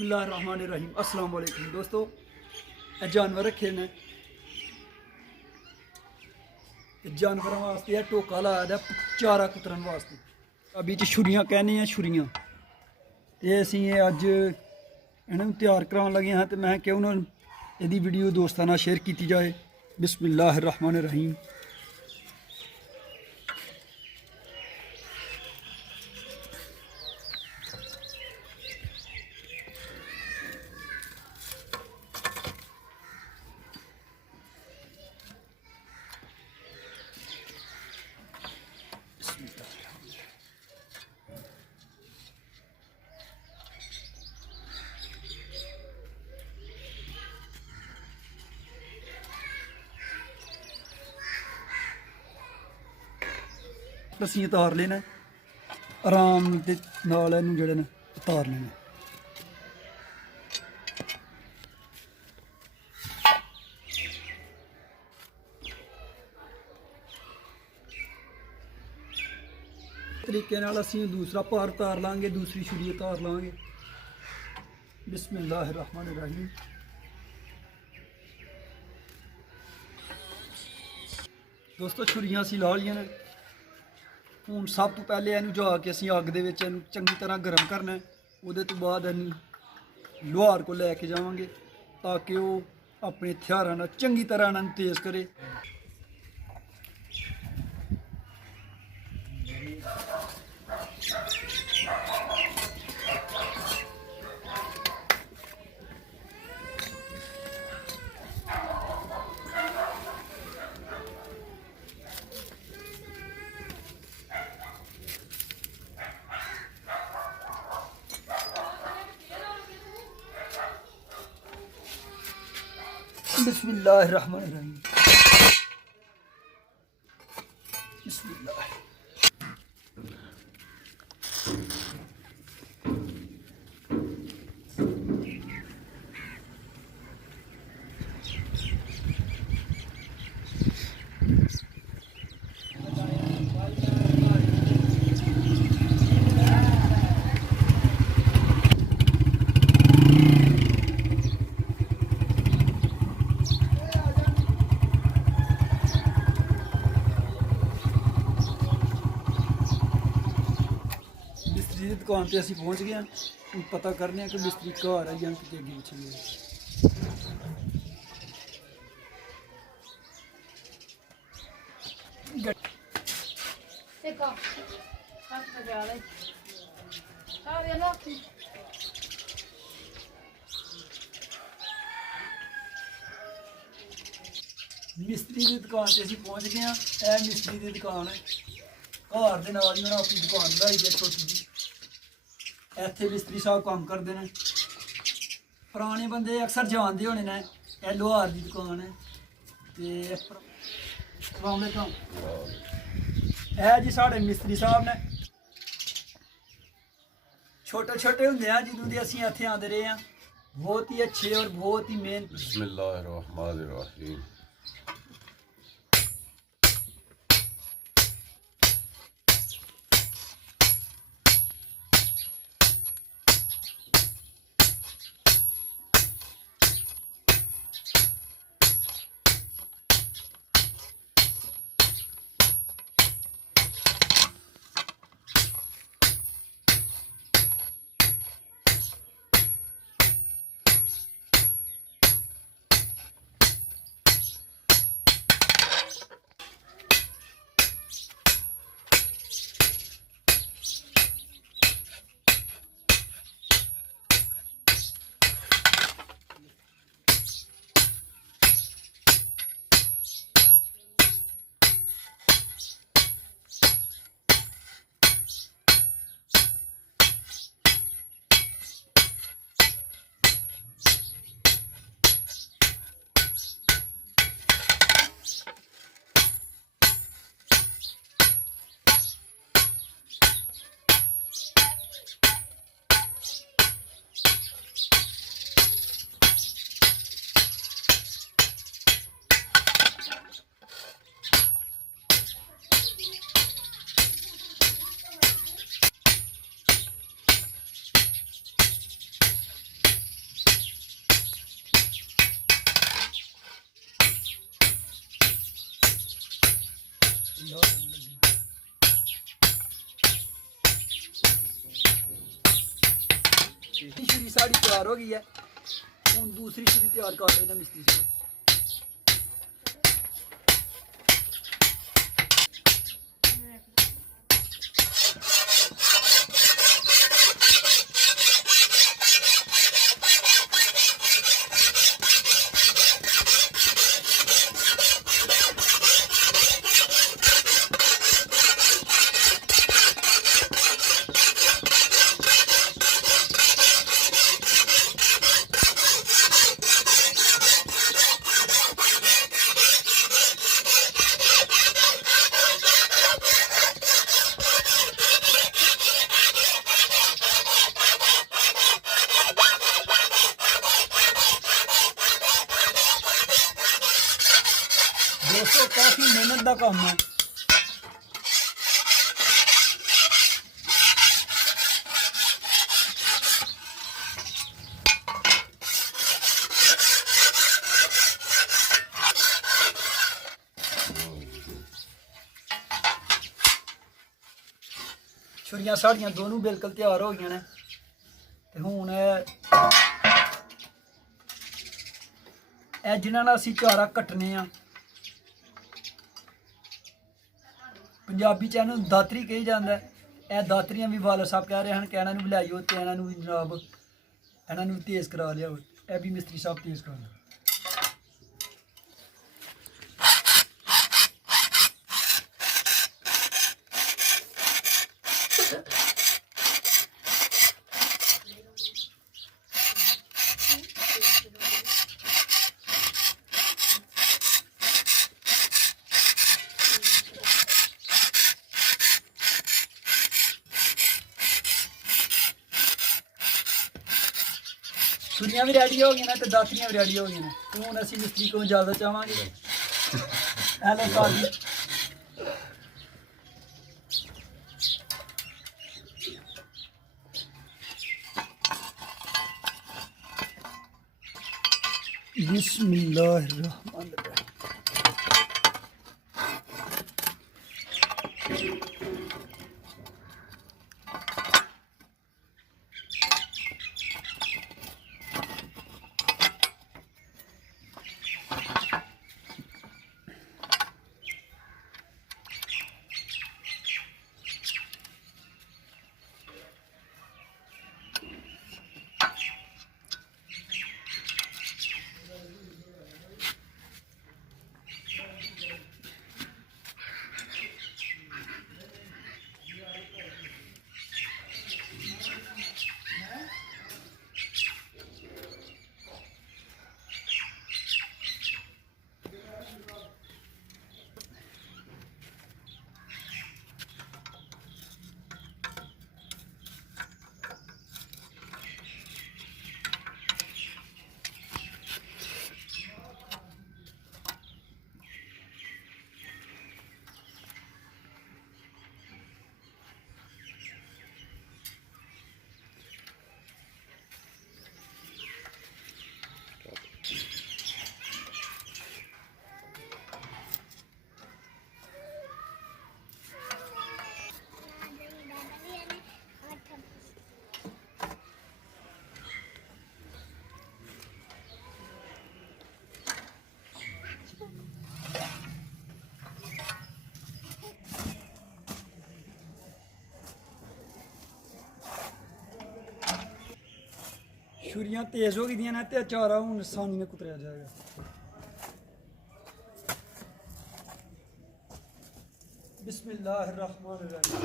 बिस्मिल्लाहिर्रहमानिर्रहीम। अस्सलाम वालेकुम दोस्तों, जानवर रखे ने जानवर वास्ते है टोका लाया चारा कुतरन वास्ते। अभी च छुरियां कहने हैं छुरियां ते असीं अज इन्हूं तैयार कराने लगे हाँ, तो मैं क्यों ना इहदी वीडियो दोस्तां नाल शेयर की जाए। बिस्मिल्लाहिर्रहमानिर्रहीम। रस्सियां तार लेना आराम दे नाल इहनूं जेहड़े ने तार लेने। तरीके नाल असीं दूसरा भार तार लांगे, दूसरी छुरी तार लांगे। बिस्मिल्लाहिर्रहमानिर्रहीम। दोस्तों छुरियां असीं ला लियां ने। ਹੁਣ सब तो पहले ਇਹਨੂੰ ਜਾ ਕੇ ਅਸੀਂ ਅੱਗ ਦੇ ਵਿੱਚ ਇਹਨੂੰ ਚੰਗੀ ਤਰ੍ਹਾਂ ਗਰਮ ਕਰਨਾ ਹੈ। ਉਹਦੇ ਤੋਂ ਬਾਅਦ ਇਹਨੂੰ ਲੋਹਾਰ ਕੋਲ ਲੈ ਕੇ ਜਾਵਾਂਗੇ ਤਾਂ ਕਿ ਉਹ ਆਪਣੇ ਹਥਿਆਰਾਂ ਨਾਲ ਚੰਗੀ ਤਰ੍ਹਾਂ ਇਹਨਾਂ ਨੂੰ ਤੇਜ਼ ਕਰੇ। बिस्मिल्लाहिर्रहमानिर्रहीम। बिस्मिल्लाह। मिस्त्री की दुकान पर असीं पहुँच गए हैं। हम पता करने कि मिस्त्री घर है या कि अगे पिछे गए। मिस्त्री की दुकान से असीं पहुँच गए हैं। यह मिस्त्री की दुकान है, घर के नाल ही उन्होंने अपनी दुकान बनाई है छोटी जी। इत्थे मिस्त्री साहब काम करते हैं। पुराने बंदे अक्सर जानते होने ने। यह लोहार की दुकान है। अस्सलाम वालेकुम। है जी साढ़े मिस्त्री साहब ने। छोटे छोटे होंगे हैं जदों दे असीं इत्थे आंदे रहे हैं। बहुत ही अच्छे और बहुत ही मेहनत। बिस्मिल्लाहिर्रहमानिर्रहीम। छुरी साड़ी तैयार हो गई है। हूँ दूसरी छुरी तैयार कर रहे हैं मिस्त्री साहब। दोस्तों काफ़ी मेहनत का काम है। छुरियां साड़ियां दोनों बिल्कुल तैयार हो गई ने ते हुण जिन्हां नाल असीं चारा कट्टने आ। पंजाबी च इहनूं दातरी कही जाता है। यह दातरियां भी वालर साहब कह रहे हैं कि इन्हां नूं भी लिआइओ ते इन्हां नूं भी जनाब इन्हां नूं भी तेज़ करा लिआओ। यह भी मिस्त्री साहब तेज़ करांदे। छुरियां भी रेडी हो गई ने तो दातरियां भी रेडी हो गई ने। तो हुण असीं मिस्त्री को इजाजत चाहांगे। हेलो सर जी। बिस्मिल्लाहिर्रहमानिर्रहीम। छुरियां तेज हो गई ने ते चारा हूँ आसानी में कुतरिया जाएगा। बिस्मिल्लाहिर्रहमानिर्रहीम।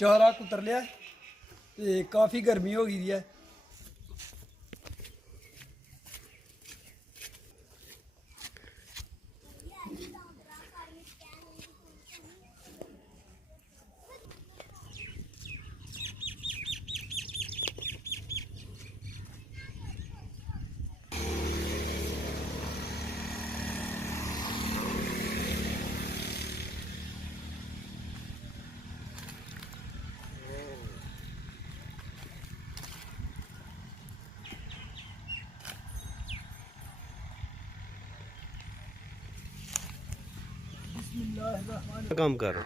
ਚਾਰਾ ਕੁਤਰ ਲਿਆ ਤੇ ਕਾਫੀ ਗਰਮੀ ਹੋ ਗਈ ਹੈ। काम कर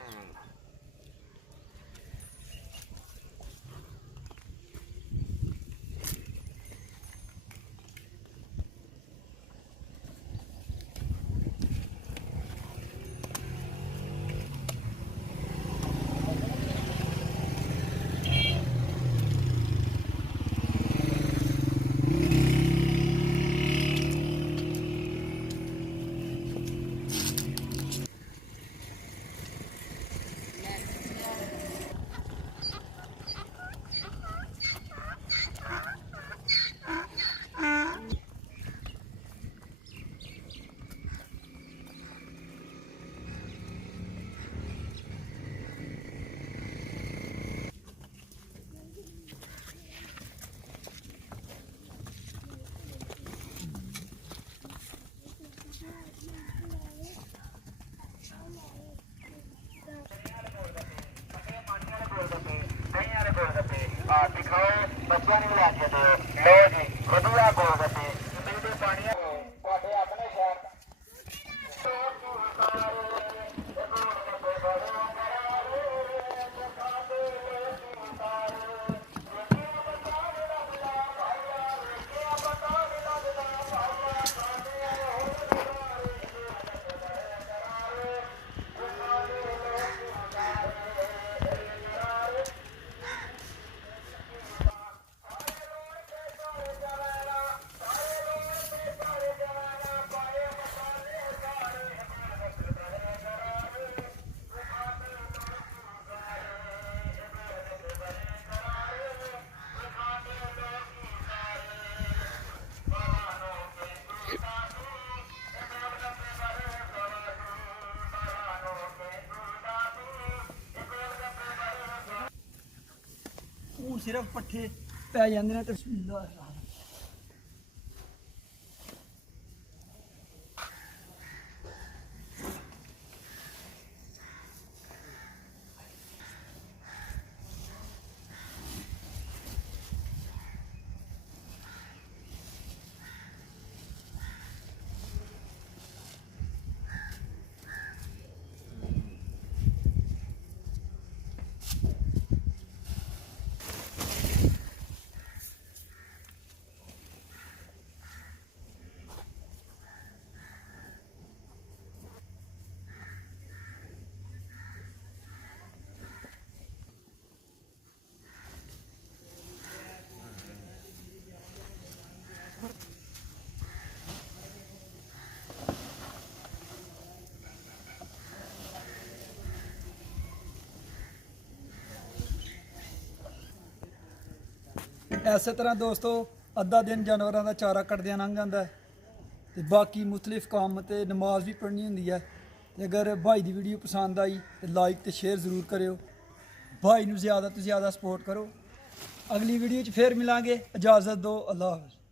दिखाओ बच्चों ने बुला के दो लो जी वधिया गोल गप्पे बिल्कुल पानी अपने शहर ਹੁਣ ਸਿਰਫ ਪੱਠੇ ਪੈ ਜਾਂਦੇ ਨੇ ਤੇ ਬਿਸਮਿਲ੍ਲਾਹ। ਇਸੇ ਤਰ੍ਹਾਂ ਦੋਸਤੋ ਅੱਧਾ ਦਿਨ ਜਾਨਵਰਾਂ ਦਾ ਚਾਰਾ ਕੱਟਦਿਆਂ ਲੰਘ ਜਾਂਦਾ ਹੈ ਤੇ ਬਾਕੀ ਮੁਖਤਲਿਫ ਕੰਮ ਤੇ ਨਮਾਜ਼ ਵੀ ਪੜ੍ਹਨੀ ਹੁੰਦੀ ਹੈ। ਤੇ ਅਗਰ ਭਾਈ ਦੀ ਵੀਡੀਓ ਪਸੰਦ ਆਈ ਤੇ ਲਾਈਕ ਤੇ ਸ਼ੇਅਰ ਜ਼ਰੂਰ ਕਰਿਓ। ਭਾਈ ਨੂੰ ਜ਼ਿਆਦਾ ਤੋਂ ਜ਼ਿਆਦਾ ਸਪੋਰਟ ਕਰੋ। ਅਗਲੀ ਵੀਡੀਓ 'ਚ ਫੇਰ ਮਿਲਾਂਗੇ। ਇਜਾਜ਼ਤ ਦਿਓ। ਅੱਲਾਹ ਹਾਫਿਜ਼।